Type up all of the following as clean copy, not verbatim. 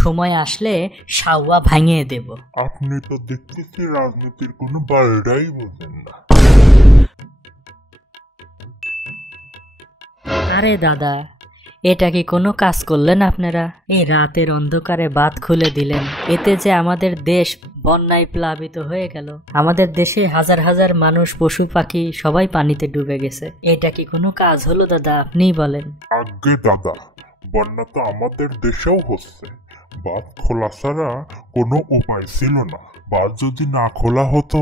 সময় আসলে সাওয়া ভাঙিয়ে দেব। আপনি তো দেখতেছি রাজনীতির কোনো বারোটাই বোঝেন না। আরে দাদা, এটা কি কোনো কাজ করলেন আপনারা? এই রাতের অন্ধকারে বাঁধ খুলে দিলেন, এতে যে আমাদের দেশ বন্যায় প্লাবিত হয়ে গেল। আমাদের দেশে হাজার হাজার মানুষ, পশু পাখি সবাই পানিতে ডুবে গেছে। এটা কি কোনো কাজ হলো দাদা? আপনিই বলেন। আগে দাদা, বন্যা তো আমাদের দেশেও হচ্ছে। বাঁধ খোলা ছাড়া কোনো উপায় ছিল না। বাঁধ যদি না খোলা হতো,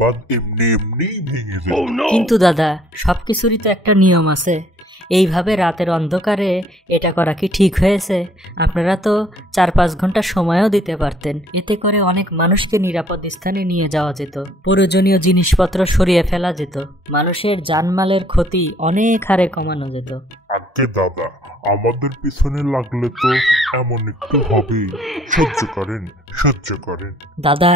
বাঁধ এমনি এমনিই ভেঙে যেত। কিন্তু দাদা, সবকিছুরই তো একটা নিয়ম আছে। এইভাবে রাতের অন্ধকারে এটা করা কি ঠিক হয়েছে? আপনারা তো 4-5 ঘন্টা সময়ও দিতে পারতেন, এতে করে অনেক মানুষকে নিরাপদ স্থানে নিয়ে যাওয়া যেত, প্রয়োজনীয় জিনিসপত্র সরিয়ে ফেলা যেত, মানুষের জানমালের ক্ষতি অনেক হারে কমানো যেত। আগে দাদা, আমাদের পিছনে লাগলে তো এমন একটু হবেই। সহ্য করেন, সহ্য করেন। দাদা,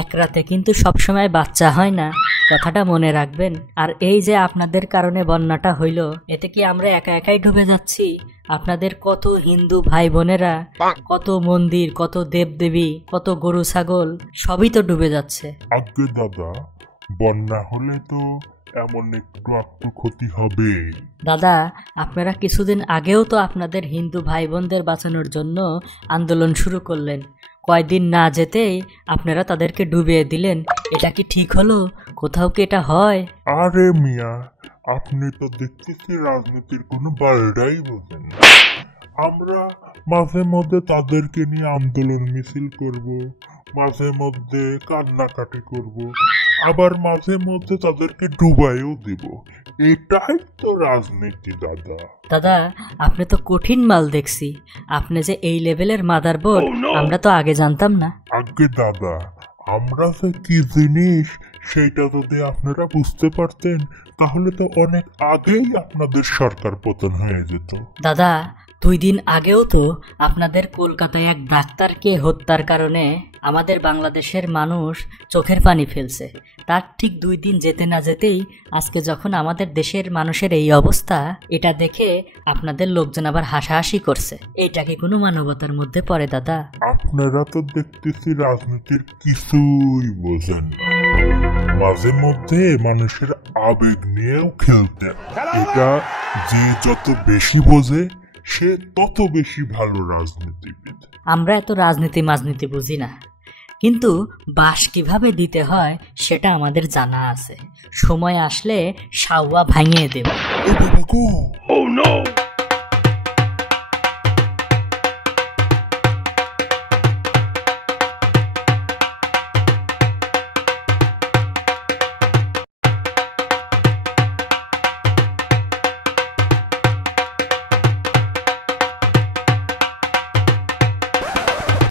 এক রাতে কিন্তু সবসময় বাচ্চা হয় না, কথাটা মনে রাখবেন। আর এই যে আপনাদের কারণে বন্যাটা হইল, এতে কি আমরা একা একাই ডুবে যাচ্ছি? আপনাদের কত হিন্দু ভাই বোনেরা, কত মন্দির, কত দেবদেবী, কত গরু ছাগল সবই তো ডুবে যাচ্ছে। আগে দাদা, বন্যা হলে তো এমন একটু একটু ক্ষতি হবে। দাদা, আপনারা কিছুদিন আগেও তো আপনাদের হিন্দু ভাই বোনদের বাঁচানোর জন্য আন্দোলন শুরু করলেন। কয়দিন না যেতেই আপনারা তাদেরকে ডুবিয়ে দিলেন। এটা কি ঠিক হলো? কোথাও কি এটা হয়? আরে মিয়া, আপনি তো দেখতেছি রাজনীতির কোনো বারোটাই বোঝেন না। আমরা মাঝে মধ্যে তাদেরকে নিয়ে আন্দোলন মিছিল করব, মাঝে মধ্যে কান্নাকাটি করব, আবার মাঝে মধ্যে তাদেরকে ডুবাইও দিব। এটাই তো রাজনীতি দাদা। দাদা, আপনি তো কঠিন মাল দেখছি। আপনি যে এই লেভেলের মাদারবোর্ড, আমরা তো আগে জানতাম না। আগে দাদা, আমরা যে কি জিনিস সেটা যদি আপনারা বুঝতে পারতেন, তাহলে তো অনেক আগেই আপনাদের সরকার পতন হয়ে যেত। দাদা, 2 দিন আগেও তো আপনাদের কলকাতায় এক ডাক্তারকে হত্যার কারণে আমাদের বাংলাদেশের মানুষ চোখের পানি ফেলছে। তার ঠিক 2 দিন যেতে না যেতেই আজকে যখন আমাদের দেশের মানুষের এই অবস্থা, এটা দেখে আপনাদের লোকজন আবার হাসাহাসি করছে। এটা কি কোনো মানবতার মধ্যে পড়ে দাদা? আপনারা তো দেখতেছি রাজনীতির কিছুই বোঝেন না। মাঝে মধ্যে মানুষের আবেগ নিয়েও খেলতেন। এটা যে যত বেশি বোঝে, সে তত বেশি ভালো রাজনীতিবিদ। আমরা এত রাজনীতি মাজনীতি বুঝি না, কিন্তু বাঁশ কিভাবে দিতে হয় সেটা আমাদের জানা আছে। সময় আসলে সাওয়া ভাঙিয়ে দেব। ও বাবা গো!